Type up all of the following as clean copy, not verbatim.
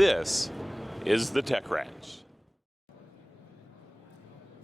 This is the Tech Ranch.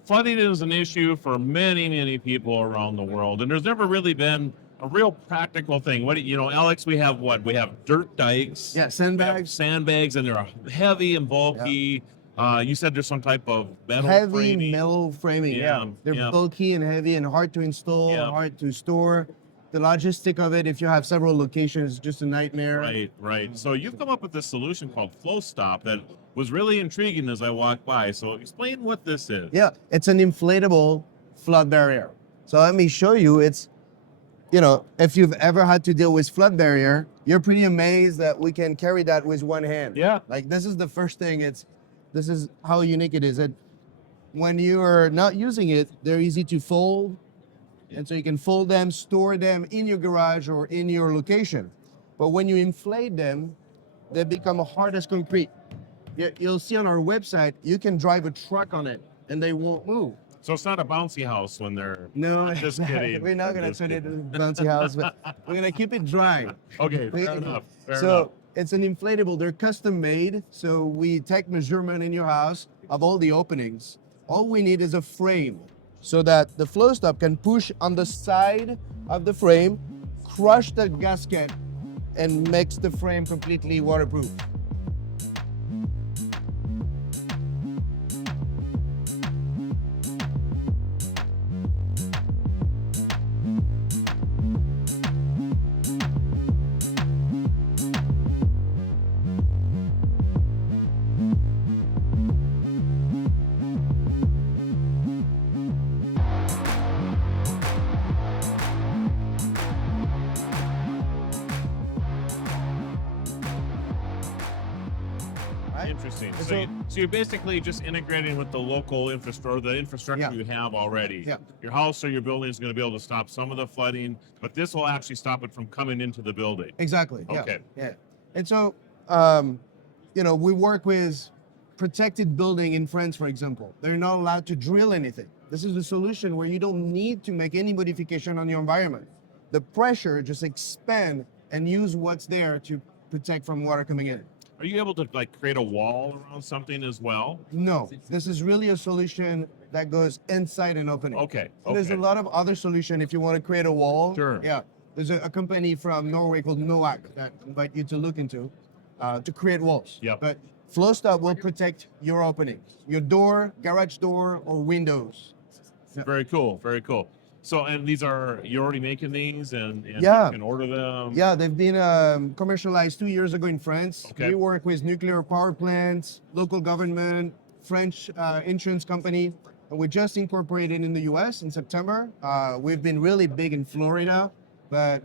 Flooding is an issue for many, many people around the world, and there's never really been a real practical thing. Alex, we have what? We have dirt dikes. Yeah, sandbags. Sandbags, and they're heavy and bulky. You said there's some type of metal Heavy framing. metal framing, They're bulky and heavy and hard to install, hard to store. The logistic of it, if you have several locations, is just a nightmare. Right. So you've come up with this solution called FlowStop that was really intriguing as I walked by. So explain what this is. Yeah, it's an inflatable flood barrier. So let me show you. It's, if you've ever had to deal with flood barrier, you're pretty amazed that we can carry that with one hand. Yeah. Like this is the first thing. This is how unique it is. When you are not using it, they're easy to fold. And so you can fold them, store them in your garage or in your location. But when you inflate them, they become hard as concrete. You'll see on our website, you can drive a truck on it and they won't move. So it's not a bouncy house when they're... No, just kidding. We're not going to turn it into a bouncy house, but we're going to keep it dry. Okay, fair enough. It's an inflatable. They're custom made. So we take measurement in your house of all the openings. All we need is a frame so that the FlowStop can push on the side of the frame, crush the gasket, and makes the frame completely waterproof. Interesting. So you're basically just integrating with the local infrastructure you have already. Yeah. Your house or your building is going to be able to stop some of the flooding, but this will actually stop it from coming into the building. Exactly. Okay. Yeah. And so, we work with protected building in France, for example. They're not allowed to drill anything. This is a solution where you don't need to make any modification on your environment. The pressure just expand and use what's there to protect from water coming in. Are you able to create a wall around something as well? No, this is really a solution that goes inside an opening. Okay. There's a lot of other solutions if you want to create a wall. Sure. Yeah. There's a company from Norway called Noac that I invite you to look into to create walls. Yep. But FlowStop will protect your openings, your door, garage door, or windows. Very cool. Very cool. So, and you're already making these and you can order them? Yeah, they've been commercialized 2 years ago in France. Okay. We work with nuclear power plants, local government, French insurance company. And we just incorporated in the US in September. We've been really big in Florida, but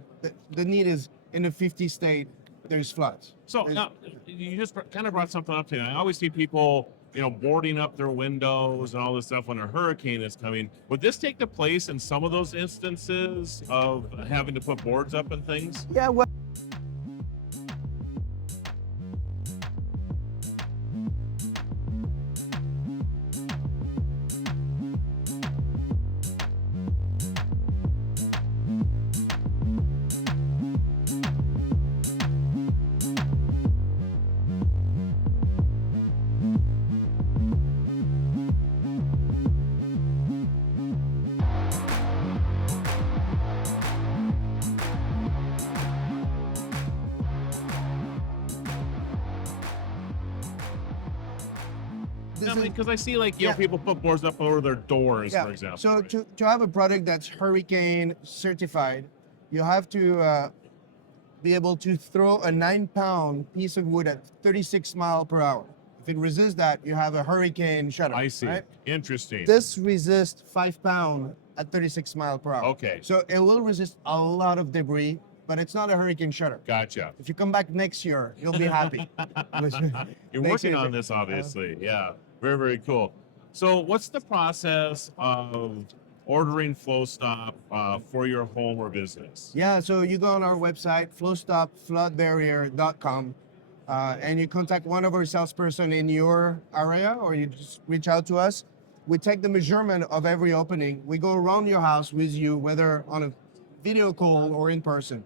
the need is in the 50 state, there's floods. So now, you just kind of brought something up today. I always see people boarding up their windows and all this stuff when a hurricane is coming. Would this take the place in some of those instances of having to put boards up and things? Yeah, well. Because I see people put boards up over their doors, for example. So to have a product that's hurricane certified, you have to be able to throw a 9-pound piece of wood at 36 miles per hour. If it resists that, you have a hurricane shutter. I see. Right? Interesting. This resists 5 pounds at 36 miles per hour. Okay. So it will resist a lot of debris, but it's not a hurricane shutter. Gotcha. If you come back next year, you'll be happy. You're working on this, obviously. Yeah. Very, very cool. So what's the process of ordering FlowStop for your home or business? Yeah, so you go on our website, flowstopfloodbarrier.com, and you contact one of our salesperson in your area, or you just reach out to us. We take the measurement of every opening. We go around your house with you, whether on a video call or in person.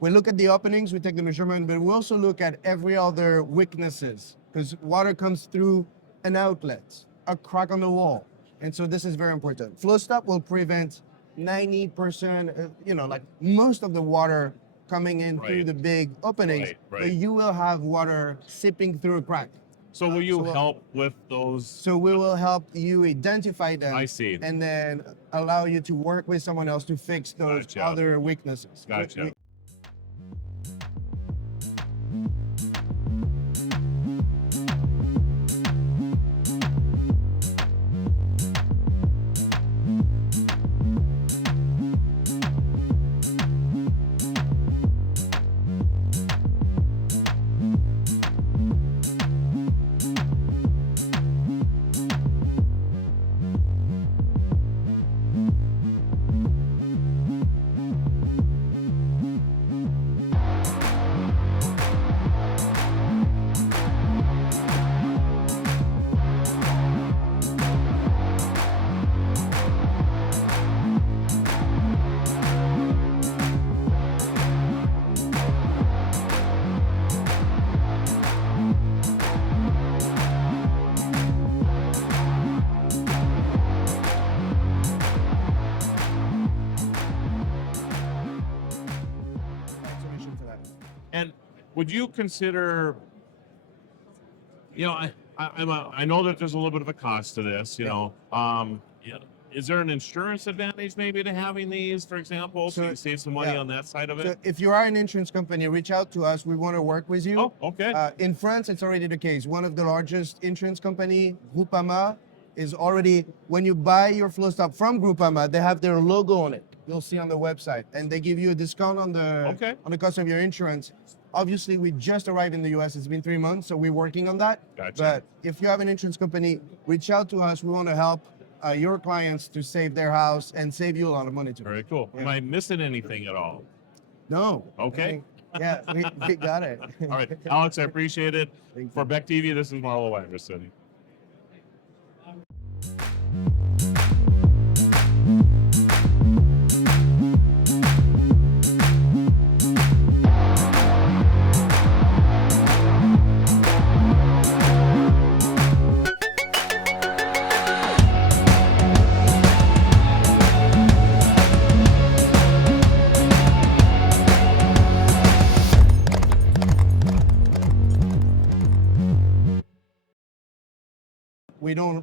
We look at the openings, we take the measurement, but we also look at every other weaknesses because water comes through an outlet, a crack on the wall. And so this is very important. FlowStop will prevent 90%, like most of the water coming in through Right. the big openings, Right. but you will have water seeping through a crack. So will you So- help with those? So we will help you identify them. I see. And then allow you to work with someone else to fix those Gotcha. other weaknesses. Gotcha. Solution for that. And would you consider, I know that there's a little bit of a cost to this, is there an insurance advantage maybe to having these, for example, so So- you save some money yeah. on that side of So it? if you are an insurance company, reach out to us. We want to work with you. Oh, okay. In France, it's already the case. One of the largest insurance company, Groupama, is already, when you buy your FlowStop from Groupama, they have their logo on it. You'll see on the website, and they give you a discount on the cost of your insurance. Obviously, we just arrived in the US. It's been 3 months, so we're working on that. Gotcha. But if you have an insurance company, reach out to us. We want to help your clients to save their house and save you a lot of money too. Very cool. Yeah. Am I missing anything at all? No. Okay. Yeah, we got it. All right, Alex, I appreciate it. Thank For Beck TV, this is Marlo Anderson. We don't